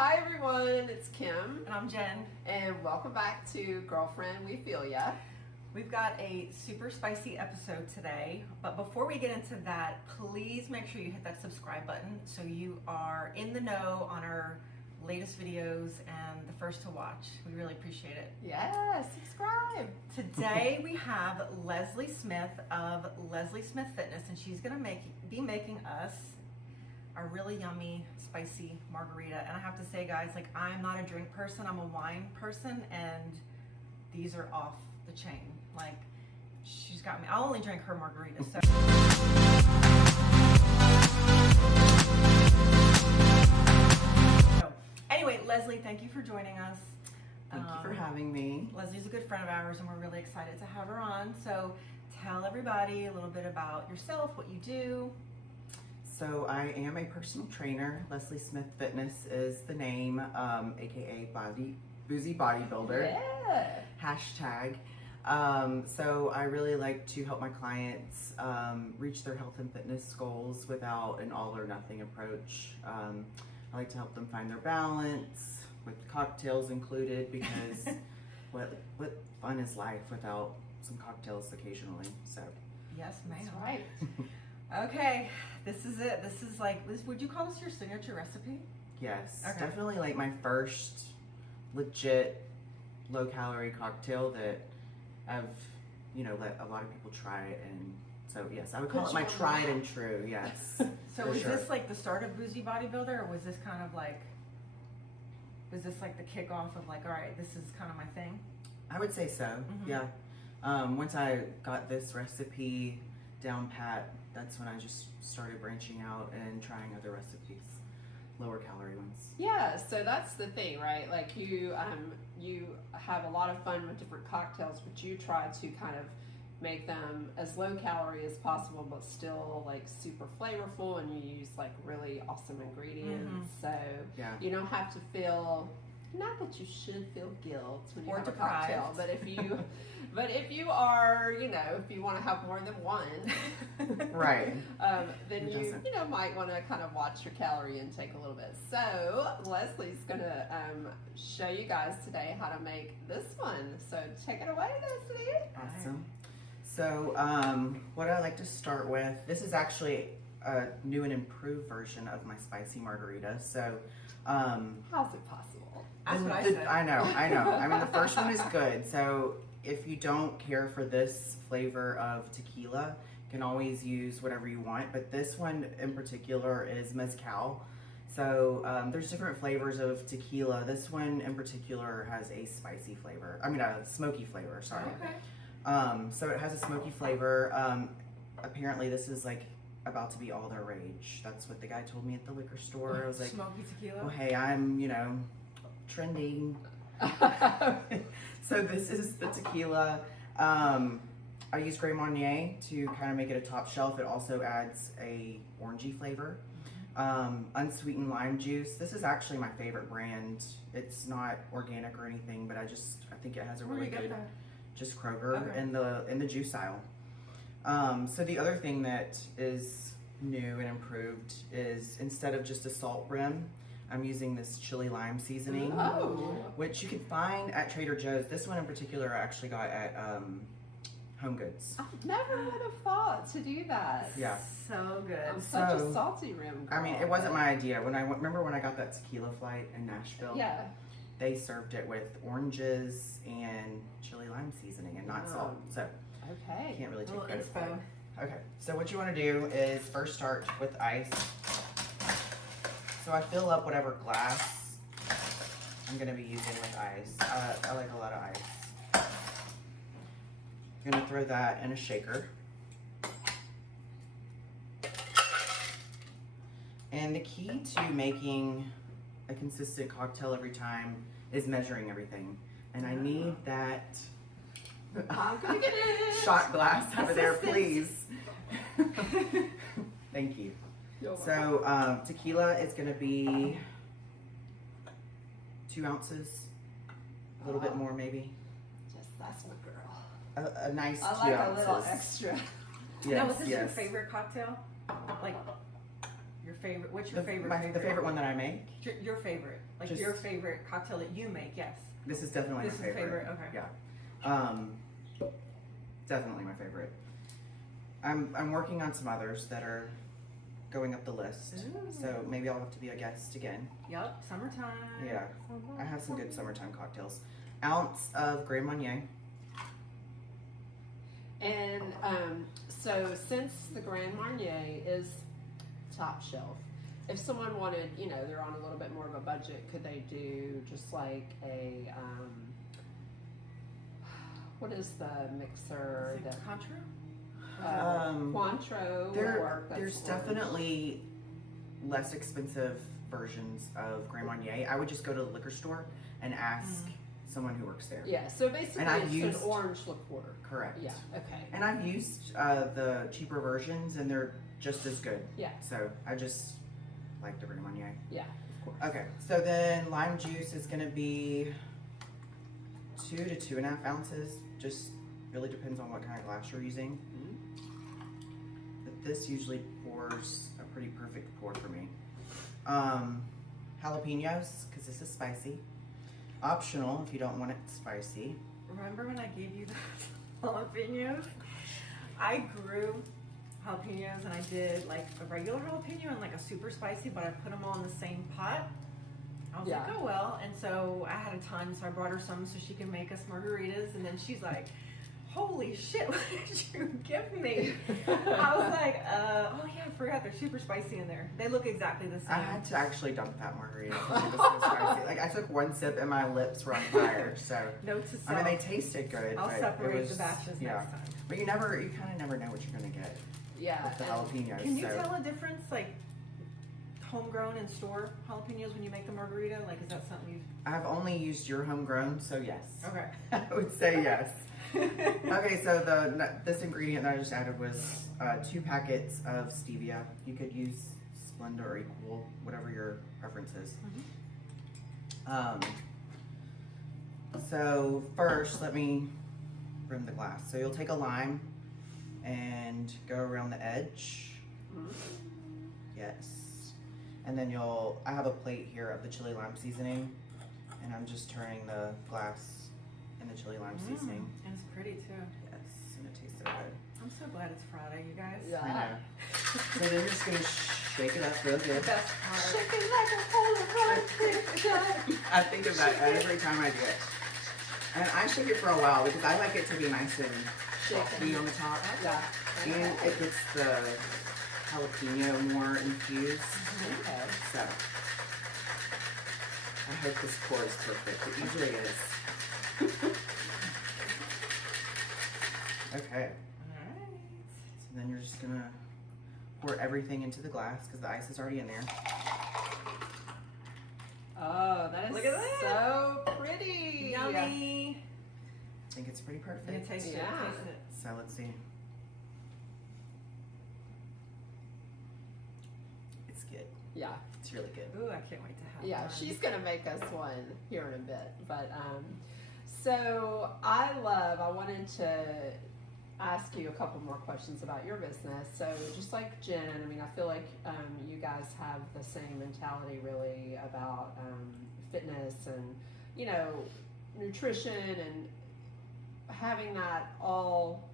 Hi everyone, it's Kim. And I'm Jen. And welcome back to Girlfriend, We Feel Ya. We've got a super spicy episode today, but before we get into that, please make sure you hit that subscribe button so you are in the know on our latest videos and the first to watch. We really appreciate it. Yes, subscribe. Today we have Leslie Smith of Leslie Smith Fitness, and she's gonna be making us a really yummy, spicy margarita. And I have to say, guys, like, I'm not a drink person, I'm a wine person, and these are off the chain. Like, she's got me. I'll only drink her margarita. So. Anyway, Leslie, thank you for joining us. Thank you for having me. Leslie's a good friend of ours, and we're really excited to have her on. So tell everybody a little bit about yourself, what you do. So I am a personal trainer. Leslie Smith Fitness is the name, aka boozy bodybuilder. Yeah. Hashtag. So I really like to help my clients reach their health and fitness goals without an all or nothing approach. I like to help them find their balance with cocktails included, because what fun is life without some cocktails occasionally? So Yes, ma'am. That's right. Okay, this is it. This is like, would you call this your signature recipe? yes, Okay. definitely like my first legit low calorie cocktail that I've, let a lot of people try it. And so yes, I would call it my tried and true. Yes. So for was sure. this like the start of Boozy Bodybuilder, or was this kind of like, was this like the kickoff of like, all right, this is kind of my thing? I would say so. Mm-hmm. Yeah. Once I got this recipe down pat, that's when I just started branching out and trying other recipes, lower calorie ones. Yeah, so that's the thing, right? Like you have a lot of fun with different cocktails, but you try to kind of make them as low calorie as possible, but still like super flavorful, and you use like really awesome ingredients. So Yeah. you don't have to feel, not that you should feel guilt when you Or have a deprived. cocktail, but if you are, if you want to have more than one, Right. then Who you doesn't? might want to kind of watch your calorie intake a little bit. So Leslie's gonna show you guys today how to make this one. So take it away, Leslie. Awesome. So what I like to start with, this is actually a new and improved version of my spicy margarita. So How's it possible? That's what I said. I know. I mean, the first one is good. So if you don't care for this flavor of tequila, you can always use whatever you want. But this one in particular is Mezcal. So there's different flavors of tequila. This one in particular has a spicy flavor. I mean, a smoky flavor, sorry. Okay. So it has a smoky flavor. Apparently this is like about to be all the rage. That's what the guy told me at the liquor store. I was like, Smoky tequila. well, hey, I'm, trending. So this is the tequila. I use Gray Marnier to kind of make it a top shelf. It also adds a orangey flavor. Unsweetened lime juice. This is actually my favorite brand. It's not organic or anything, but I think it has a Where do really you get good, that? just Kroger Okay. in the juice aisle. So the other thing that is new and improved is, instead of just a salt rim, I'm using this chili lime seasoning, Oh. which you can find at Trader Joe's. This one in particular I actually got at Home Goods. I've never would have thought to do that. Yeah. So good. I'm such a So, salty rim girl. I mean, it wasn't my idea. Remember when I got that tequila flight in Nashville? Yeah. They served it with oranges and chili lime seasoning and not salt. So I Okay. can't really take Little credit for inspo. it. Okay, so what you want to do is first start with ice. So I fill up whatever glass I'm going to be using with ice. I like a lot of ice. I'm going to throw that in a shaker. And the key to making a consistent cocktail every time is measuring everything. And I need that I'm gonna get it. shot glass over there, please. Thank you. So tequila is going to be 2 ounces, a little bit more maybe. Just that's my girl. A nice 2 I like ounces. a little extra. Yes, Now, was this your yes. favorite cocktail? Like Your favorite? What's your favorite? The favorite one that I make. Your favorite, like your favorite cocktail that you make. Yes. This is definitely my favorite. Favorite. Okay. Yeah. Definitely my favorite. I'm working on some others that are going up the list. Ooh. So maybe I'll have to be a guest again. Yep. Summertime. Yeah. I have some good summertime cocktails. Ounce of Grand Marnier. And so since the Grand Marnier is top shelf, if someone wanted, you know, they're on a little bit more of a budget, could they do just like a, what is the mixer? Is it Contra? Cointreau. There's definitely less expensive versions of Grand Marnier. I would just go to the liquor store and ask someone who works there. Yeah, so basically it's an orange liqueur. Correct. Yeah, okay. And I've used the cheaper versions and they're just as good. Yeah. So I just like the Grand Marnier. Yeah, of course. Okay, so then lime juice is going to be 2 to 2.5 ounces. Just really depends on what kind of glass you're using. But this usually pours a pretty perfect pour for me. Jalapenos, because this is spicy. Optional if you don't want it spicy. Remember when I gave you the jalapenos? I grew jalapenos and I did like a regular jalapeno and like a super spicy, but I put them all in the same pot. I was like, oh well. And so I had a ton, so I brought her some so she can make us margaritas. And then she's like, holy shit, what did you give me? I was like, oh yeah, I forgot they're super spicy in there. They look exactly the same. I had to actually dump that margarita because it was so spicy. Like I took one sip and my lips were on fire. So note to self, I mean, they tasted good. I'll but separate the batches next time. But you kind of never know what you're gonna get. Yeah. With the jalapenos. Can you tell a difference, like homegrown and store jalapenos when you make the margarita? Like, is that something you've? I've only used your homegrown, so yes. Okay. I would say yes. Okay, so this ingredient that I just added was 2 packets of Stevia. You could use Splenda or Equal, whatever your preference is. So first, let me rim the glass. So you'll take a lime and go around the edge. Yes. And then I have a plate here of the chili lime seasoning, and I'm just turning the glass in the chili lime seasoning. And it's pretty too. Yes, and it tastes so good. I'm so glad it's Friday, you guys. Yeah. I know. So then you're just gonna shake it up real good. The best part. Shake it like a Polaroid. I think of that every time I do it. And I shake it for a while because I like it to be nice and frothy on the top. Yeah. And it gets the jalapeno more infused. Okay. So I hope this pour is perfect. It usually is. Okay. Alright. So then you're just gonna pour everything into the glass because the ice is already in there. Oh, that is Look at that. so pretty. Yummy. I think it's pretty I'm gonna perfect. taste it. Yeah. Taste it. So let's see. It's good. Yeah. It's really good. Ooh, I can't wait to have Yeah, one. she's gonna make us one here in a bit. But so I wanted to ask you a couple more questions about your business. So just like Jen, I mean, I feel like you guys have the same mentality really about fitness and, you know, nutrition and having that all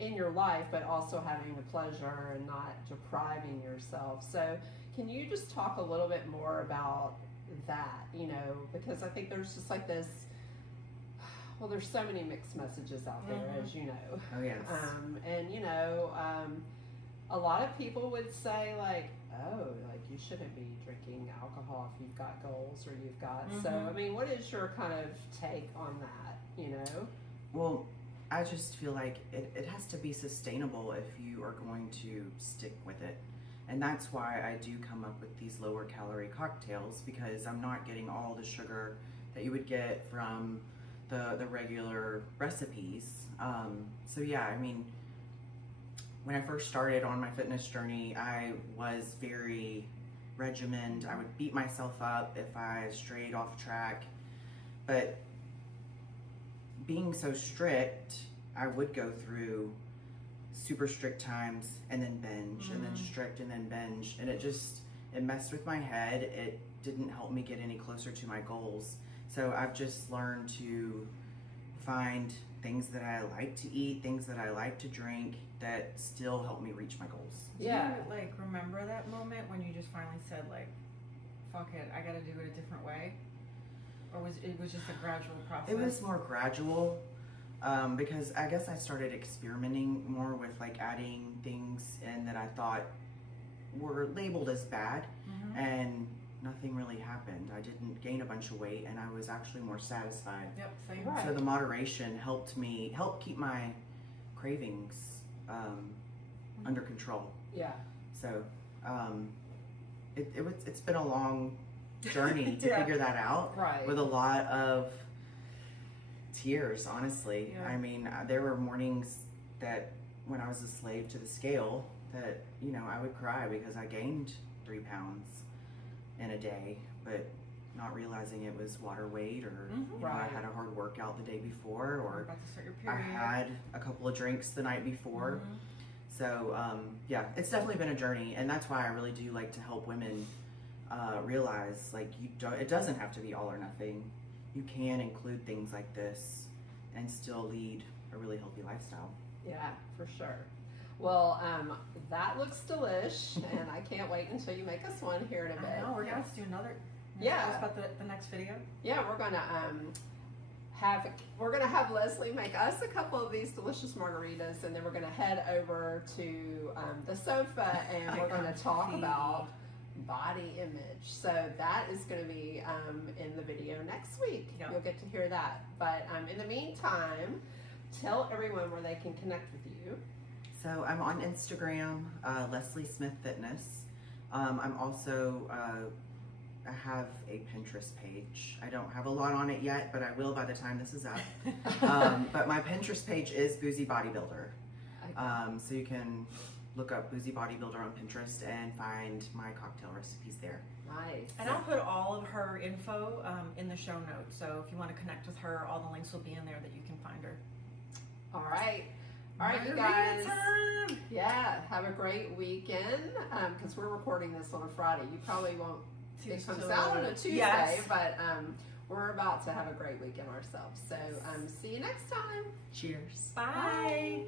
in your life, but also having the pleasure and not depriving yourself. So can you just talk a little bit more about that, you know, because I think there's just like this, well, there's so many mixed messages out there, as you know. Oh, yes. And, you know, a lot of people would say like, oh, like you shouldn't be drinking alcohol if you've got goals or you've got, so, I mean, what is your kind of take on that, you know? Well, I just feel like it has to be sustainable if you are going to stick with it. And that's why I do come up with these lower calorie cocktails, because I'm not getting all the sugar that you would get from the regular recipes. So yeah, I mean, when I first started on my fitness journey, I was very regimented. I would beat myself up if I strayed off track. But being so strict, I would go through super strict times and then binge and then strict and then binge, and it It messed with my head. It didn't help me get any closer to my goals. So I've just learned to find things that I like to eat, things that I like to drink that still help me reach my goals. Yeah. Do you, like, remember that moment when you just finally said, like, fuck it, I gotta do it a different way? Or was it just a gradual process? It was more gradual, because I guess I started experimenting more with like adding things in that I thought were labeled as bad, and nothing really happened. I didn't gain a bunch of weight, and I was actually more satisfied. Yep, same. Right. So the moderation helped keep my cravings under control. Yeah. So it's been a long journey to Yeah. figure that out, Right. with a lot of tears, honestly. Yeah. I mean, there were mornings that when I was a slave to the scale that, you know, I would cry because I gained 3 pounds in a day, but not realizing it was water weight, or you know, I Right. had a hard workout the day before, You're or about to start your I period. had a couple of drinks the night before. So yeah, it's definitely been a journey, and that's why I really do like to help women realize, like, it doesn't have to be all or nothing. You can include things like this and still lead a really healthy lifestyle. Yeah, for sure. Well, that looks delish, and I can't wait until you make us one here in a bit. I know, we're gonna have to do another. Yeah. Tell us about the next video. Yeah, we're gonna have Leslie make us a couple of these delicious margaritas, and then we're gonna head over to the sofa, and we're gonna talk about body image. So that is going to be in the video next week. Yep. You'll get to hear that. But in the meantime, tell everyone where they can connect with you. So I'm on Instagram, Leslie Smith Fitness. I'm also, I have a Pinterest page. I don't have a lot on it yet, but I will by the time this is up. But my Pinterest page is Boozy Bodybuilder. So you can look up Boozy Bodybuilder on Pinterest and find my cocktail recipes there. Nice. And I'll put all of her info in the show notes. So if you want to connect with her, all the links will be in there that you can find her. All right, you Margarita guys. time! Yeah, have a great weekend. Because we're recording this on a Friday. You probably won't. It comes out on a Tuesday, Yes. but we're about to have a great weekend ourselves. So see you next time. Cheers. Bye. Bye.